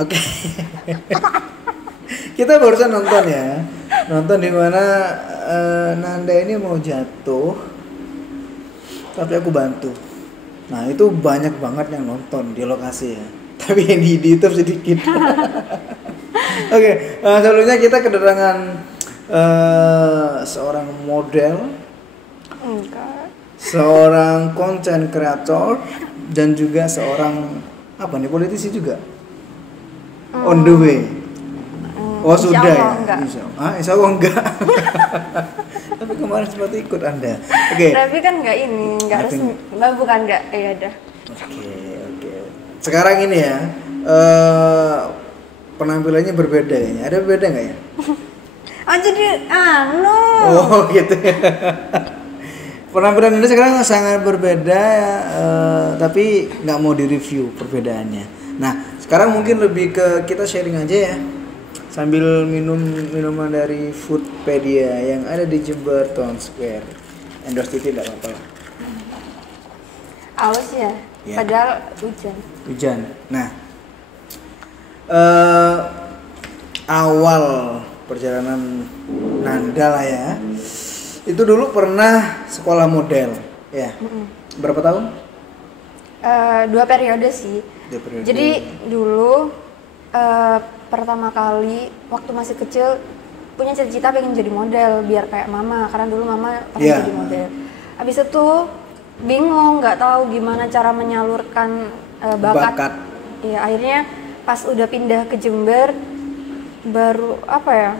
Oke. Kita barusan nonton ya. Nonton di mana Nanda ini mau jatuh. Tapi aku bantu. Nah, itu banyak banget yang nonton di lokasi ya. Tapi yang di YouTube sedikit. Oke, sebelumnya kita kedatangan seorang model, Enggak. seorang content creator, dan juga seorang apa nih, politisi juga. On the way. Oh Insya sudah Allah ya. enggak. Insya Allah enggak. Tapi kemarin sempat ikut Anda. Oke. Tapi kan enggak ini, enggak Nothing. resmi. Nah, bukan enggak, ya udah. Oke. Sekarang ini ya, penampilannya berbeda kayaknya. Ada beda nggak ya? Oh jadi Oh gitu ya. Penampilan Anda sekarang sangat berbeda ya, tapi nggak mau direview perbedaannya. Nah, sekarang mungkin lebih ke kita sharing aja ya. Sambil minum minuman dari Foodpedia yang ada di Jember Town Square. Endorse titik nggak apa-apa lah. Aus ya. Ya. Padahal hujan. Hujan. Nah, awal perjalanan Nanda lah ya. Itu dulu pernah sekolah model, ya. Berapa tahun? 2 periode sih. 2 periode. Jadi dulu pertama kali waktu masih kecil punya cita-cita pengen jadi model biar kayak mama, karena dulu mama pernah Iya. jadi model. Habis itu bingung, nggak tahu gimana cara menyalurkan bakat. Iya, akhirnya pas udah pindah ke Jember baru apa ya?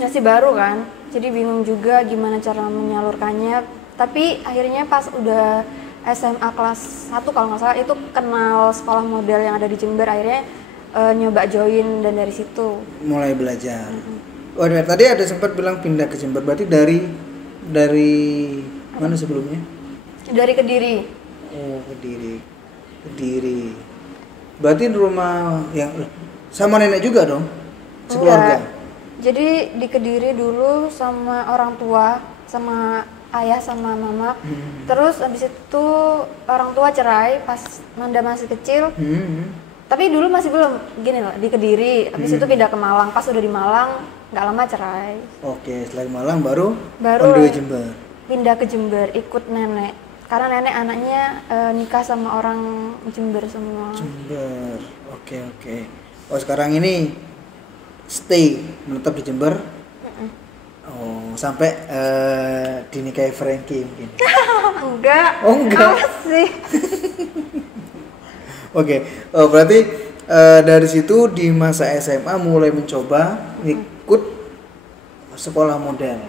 Masih baru kan. Jadi bingung juga gimana cara menyalurkannya. Tapi akhirnya pas udah SMA kelas 1 kalau nggak salah itu kenal sekolah model yang ada di Jember, akhirnya nyoba join dan dari situ Mulai belajar. Oh, tadi ada sempat bilang pindah ke Jember. Berarti dari mana sebelumnya? dari Kediri. Oh, Kediri. Berarti di rumah yang sama nenek juga dong? Sekeluarga. Enggak. Jadi di Kediri dulu sama orang tua, sama ayah sama mama. Terus habis itu orang tua cerai pas Nanda masih kecil. Tapi dulu masih belum gini lah di Kediri. Habis itu pindah ke Malang. Pas udah di Malang nggak lama cerai. Oke, setelah di Malang baru Baru on the way Jember. pindah ke Jember ikut nenek. Karena nenek anaknya nikah sama orang Jember semua. Jember. Oke. Oh, sekarang ini stay menetap di Jember. Oh, sampai dinikahi Frankie mungkin. Enggak. Oh, enggak. Apa sih? Oke. Oh, berarti dari situ di masa SMA mulai mencoba ikut sekolah model.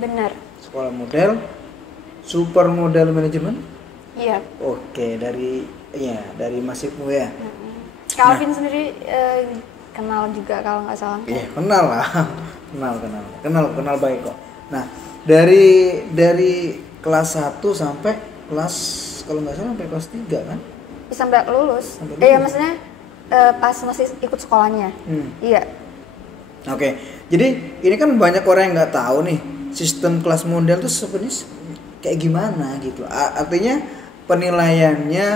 Benar. Sekolah model, supermodel manajemen. Iya. Oke, dari Masifmu ya. Calvin sendiri kenal juga kalau nggak salah. Iya, kenal lah. kenal baik kok. Nah, dari kelas 1 sampai kelas, kalau nggak salah sampai kelas 3 kan? Sampai lulus. Sampai Iya, lulus. maksudnya pas masih ikut sekolahnya. Iya. Oke, jadi ini kan banyak orang yang nggak tahu nih sistem kelas model tuh sebenarnya kayak gimana gitu. Artinya penilaiannya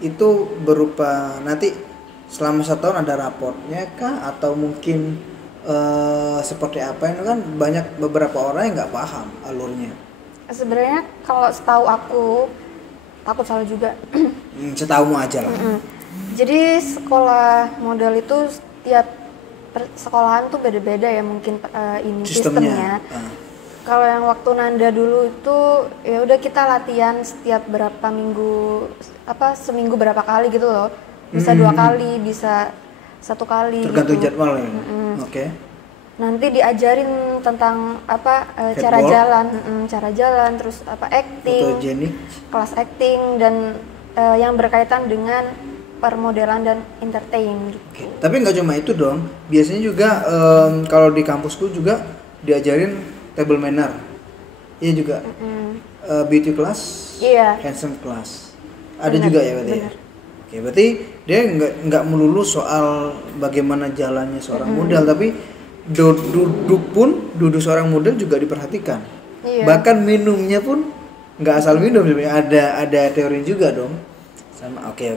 itu berupa nanti selama 1 tahun ada raportnya kah, atau mungkin seperti apa? Itu kan banyak beberapa orang yang nggak paham alurnya. Sebenarnya kalau setahu aku, takut salah juga. Setahumu aja lah. Jadi sekolah model itu setiap sekolahan tuh beda-beda ya mungkin ini sistemnya. Kalau yang waktu Nanda dulu itu ya udah kita latihan setiap berapa minggu, seminggu berapa kali gitu loh. Bisa 2 kali, bisa 1 kali. Tergantung gitu. jadwal ya. Oke. Nanti diajarin tentang cara jalan, terus acting, Fotogenik. kelas acting dan yang berkaitan dengan permodelan dan entertain gitu. Oke. Tapi nggak cuma itu dong. Biasanya juga kalau di kampusku juga diajarin table manner. Iya juga. Beauty class, Iya. handsome class. Ada Bener, juga ya berarti. Ya? bener. Oke, berarti dia nggak melulu soal bagaimana jalannya seorang model, tapi duduk seorang model juga diperhatikan. Iya. Bahkan minumnya pun nggak asal minum sebenarnya, ada teori juga dong. Sama. Oke.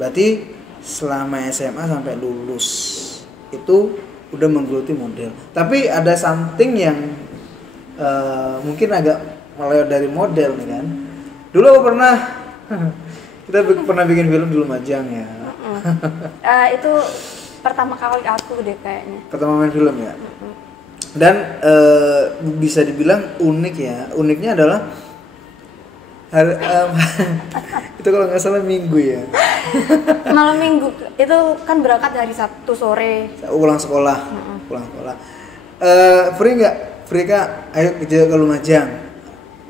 Berarti selama SMA sampai lulus itu udah menggeluti model. Tapi ada something yang mungkin agak melewat dari model nih kan. Dulu aku pernah kita pernah bikin film di Lumajang ya. Itu pertama kali aku deh kayaknya. Pertama main film ya. Dan bisa dibilang unik ya. Uniknya adalah itu kalau nggak salah Minggu ya. Malam Minggu itu kan berangkat dari Sabtu sore. Pulang sekolah. Free nggak? Free Kak, ayo ke Lumajang.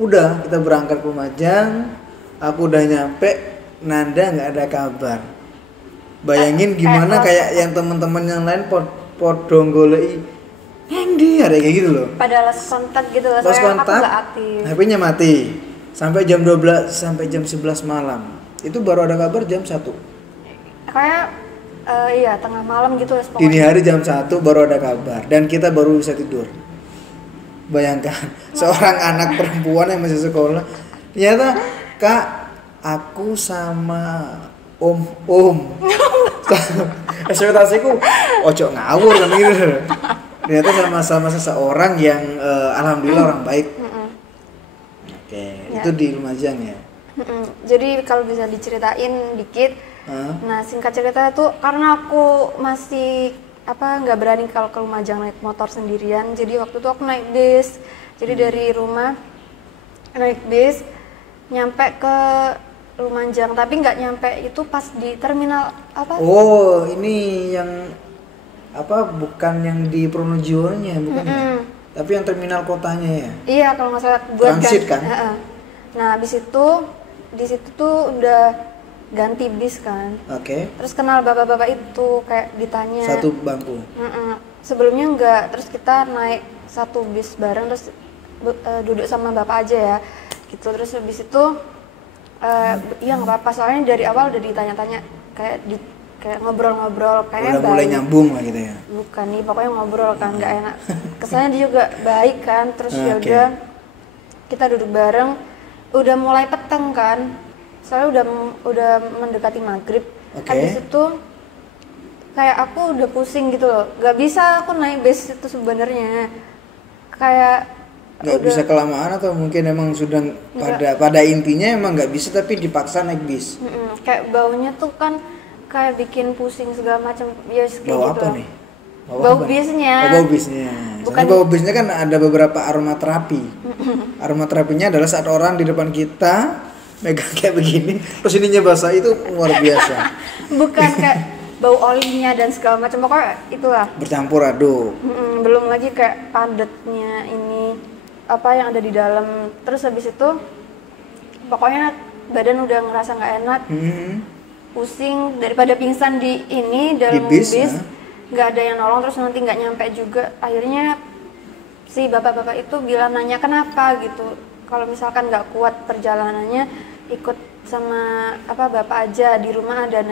Udah, kita berangkat ke Lumajang. Aku udah nyampe, Nanda nggak ada kabar. Bayangin gimana kayak yang teman-teman yang lain podong golei yang dia ada kayak gitu loh. Pada lost kontak gitu loh. Lost kontak, aku nggak aktif. HP-nya mati. Sampai jam 12 sampai jam 11 malam. Itu baru ada kabar jam 1. Kayak iya tengah malam gitu pokoknya. Dini hari jam 1 baru ada kabar dan kita baru bisa tidur. Bayangkan seorang anak perempuan yang masih sekolah ternyata Kak, aku sama Om ekspektasiku ojo ngawur kan gitu. Ternyata sama seseorang yang alhamdulillah orang baik. Oke, ya. Itu di Lumajang ya. Jadi kalau bisa diceritain dikit, nah singkat cerita tuh karena aku masih nggak berani kalau ke Lumajang naik motor sendirian. Jadi waktu itu aku naik bis. Jadi dari rumah naik bis nyampe ke Lumajang, tapi nggak nyampe itu pas di terminal apa? Oh, ini yang bukan yang di Pronojiwo-nya, bukan ya? Tapi yang terminal kotanya ya? Iya, kalau nggak salah buat transit kan? Nah, habis itu di situ tuh udah ganti bis kan. Oke. Terus kenal bapak-bapak itu kayak ditanya. Satu bangku. Sebelumnya enggak, terus kita naik satu bis bareng terus duduk sama bapak aja ya. Gitu terus habis itu iya nggak apa-apa soalnya dari awal udah ditanya-tanya kayak ngobrol-ngobrol kayaknya udah mulai nyambung lah gitu ya. Bukan nih, pokoknya ngobrol kan nggak enak. Kesannya dia juga baik kan, terus ya udah kita duduk bareng, udah mulai peteng kan, soalnya udah mendekati maghrib. Habis itu kayak aku udah pusing gitu loh, nggak bisa aku naik bis itu sebenarnya, kayak nggak bisa kelamaan atau mungkin emang sudah pada intinya emang nggak bisa tapi dipaksa naik bis. Kayak baunya tuh kan kayak bikin pusing segala macam ya kayak bau gitu. Apa nih? Bau bisnya. Bau bisnya. Bukan bau bisnya kan ada beberapa aromaterapi. Aromaterapinya adalah saat orang di depan kita megang kayak begini, terus ininya basah, itu luar biasa. Bukan kayak bau olinya dan segala macam, pokoknya itulah. Bercampur aduk. Belum lagi kayak padatnya ini apa yang ada di dalam. Terus habis itu pokoknya badan udah ngerasa nggak enak. Pusing daripada pingsan di dalam bis nggak ada yang nolong, terus nanti nggak nyampe juga. Akhirnya si bapak-bapak itu bilang nanya kenapa gitu, kalau misalkan nggak kuat perjalanannya ikut sama bapak aja, di rumah ada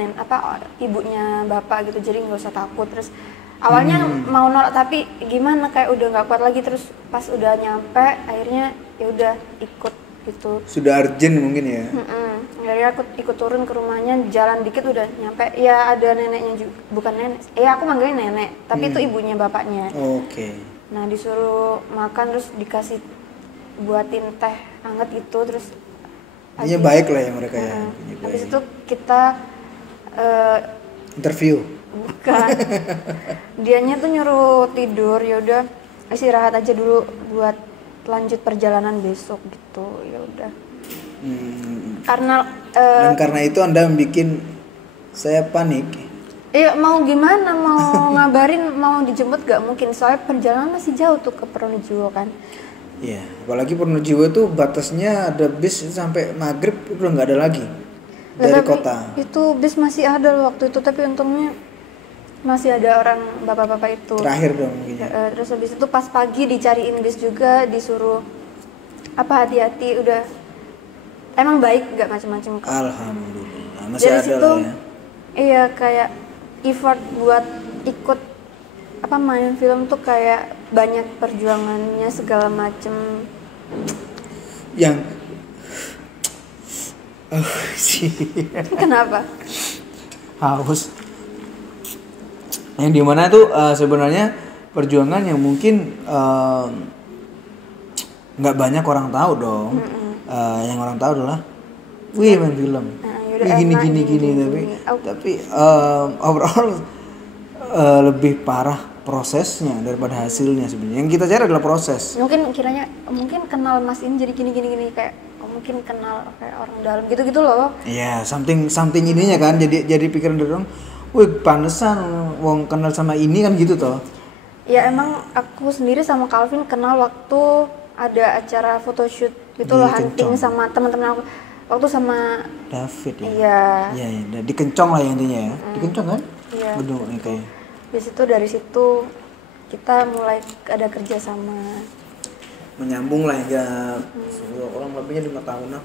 ibunya bapak gitu, jadi nggak usah takut. Terus awalnya mau nolak tapi gimana kayak udah nggak kuat lagi, terus pas udah nyampe akhirnya ya udah ikut gitu. Sudah urgent mungkin ya. Akhirnya aku ikut turun ke rumahnya, jalan dikit udah nyampe. Ya ada neneknya juga, bukan nenek. Aku manggilnya nenek, tapi itu ibunya bapaknya. Oke. Nah disuruh makan terus dikasih buatin teh hangat gitu, terus. Iya baik lah ya mereka ya. Habis itu kita interview. Bukan. Dianya tuh nyuruh tidur, ya udah istirahat aja dulu buat lanjut perjalanan besok gitu, ya udah. Karena itu Anda bikin saya panik. Iya, mau gimana, mau ngabarin mau dijemput gak mungkin, soalnya perjalanan masih jauh tuh ke Pronojiwo kan. Iya, apalagi Pronojiwo itu batasnya ada bis sampai maghrib udah nggak ada lagi dari kota. Itu bis masih ada loh waktu itu, tapi untungnya masih ada orang bapak-bapak itu. Terakhir dong mungkin. Terus habis itu pas pagi dicariin bis juga, disuruh hati-hati, udah emang baik nggak macam-macam. Alhamdulillah masih dari ada situ, lah ya. Iya kayak effort buat ikut main film tuh kayak banyak perjuangannya segala macem. Sih. Kenapa? haus. Yang dimana itu sebenarnya perjuangan yang mungkin nggak banyak orang tahu dong. Yang orang tahu adalah, wih main film, wih gini. Tapi overall lebih parah prosesnya daripada hasilnya sebenarnya. Yang kita cari adalah proses. Mungkin kenal Mas ini jadi gini kayak mungkin kenal kayak orang dalam gitu loh. Iya, something ininya kan jadi pikiran dari orang, wih pantesan wong kenal sama ini kan gitu toh. Ya emang aku sendiri sama Calvin kenal waktu ada acara photoshoot gitu loh, hunting sama teman-teman aku. Waktu sama David ya. Iya, di Kencong lah intinya ya. Di Kencong kan? Iya. Gedung ini kayak. Dari situ kita mulai ada kerja sama. Menyambung lah ya. Orang lebihnya 5 tahunan.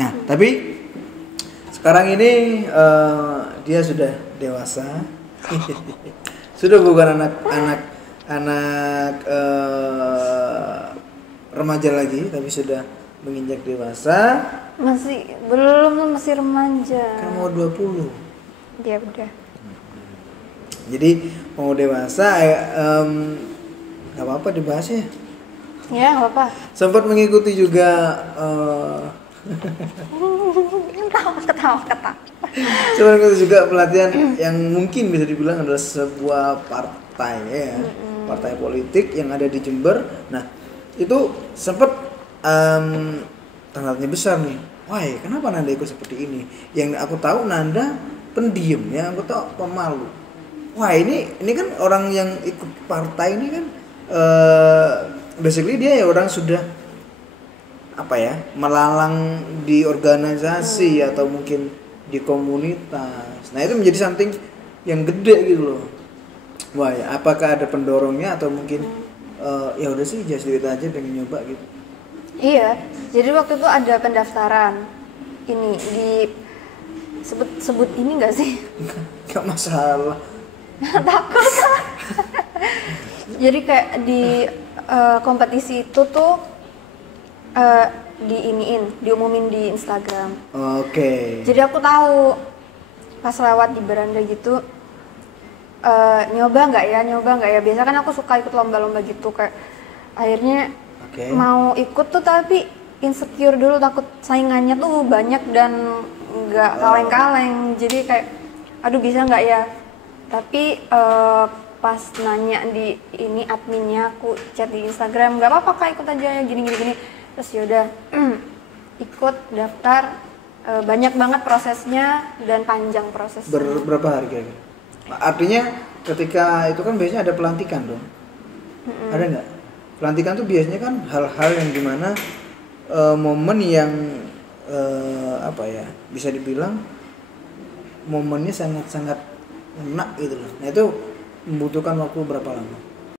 Nah, tapi sekarang ini dia sudah dewasa. Sudah bukan anak remaja lagi, tapi sudah menginjak dewasa. Masih remaja. Kan mau 20. Dia udah. Jadi mau dewasa, nggak apa-apa dibahas ya. Ya nggak apa. Sempat mengikuti juga. Ketawa. Sempat mengikuti juga pelatihan yang mungkin bisa dibilang adalah sebuah partai ya, partai politik yang ada di Jember. Nah itu sempat tanda tanya besar nih. Wah, kenapa Nanda ikut seperti ini? Yang aku tahu Nanda pendiam ya, aku tahu pemalu. Wah ini kan orang yang ikut partai ini kan basically dia ya orang sudah melalang di organisasi atau mungkin di komunitas. Nah itu menjadi something yang gede gitu loh. Wah ya, apakah ada pendorongnya atau mungkin ya udah sih just do it aja, pengen nyoba gitu. Iya, jadi waktu itu ada pendaftaran ini di sebut ini nggak sih? Nggak masalah. Takut. Jadi kayak di kompetisi itu tuh diumumin di Instagram. Oke. Jadi aku tahu pas lewat di beranda gitu, nyoba nggak ya. Biasa kan aku suka ikut lomba-lomba gitu, kayak akhirnya mau ikut tuh tapi insecure dulu, takut saingannya tuh banyak dan nggak kaleng-kaleng. Jadi kayak aduh bisa nggak ya. Tapi pas nanya di ini adminnya, aku chat di Instagram, nggak apa-apa Kak, ikut aja ya gini. Terus yaudah ikut daftar, banyak banget prosesnya dan panjang prosesnya. Berapa hari kira-kira? Artinya ketika itu kan biasanya ada pelantikan dong. Ada nggak? Pelantikan tuh biasanya kan hal-hal yang dimana momen yang bisa dibilang momennya sangat-sangat enak gitu loh. Nah itu membutuhkan waktu berapa lama?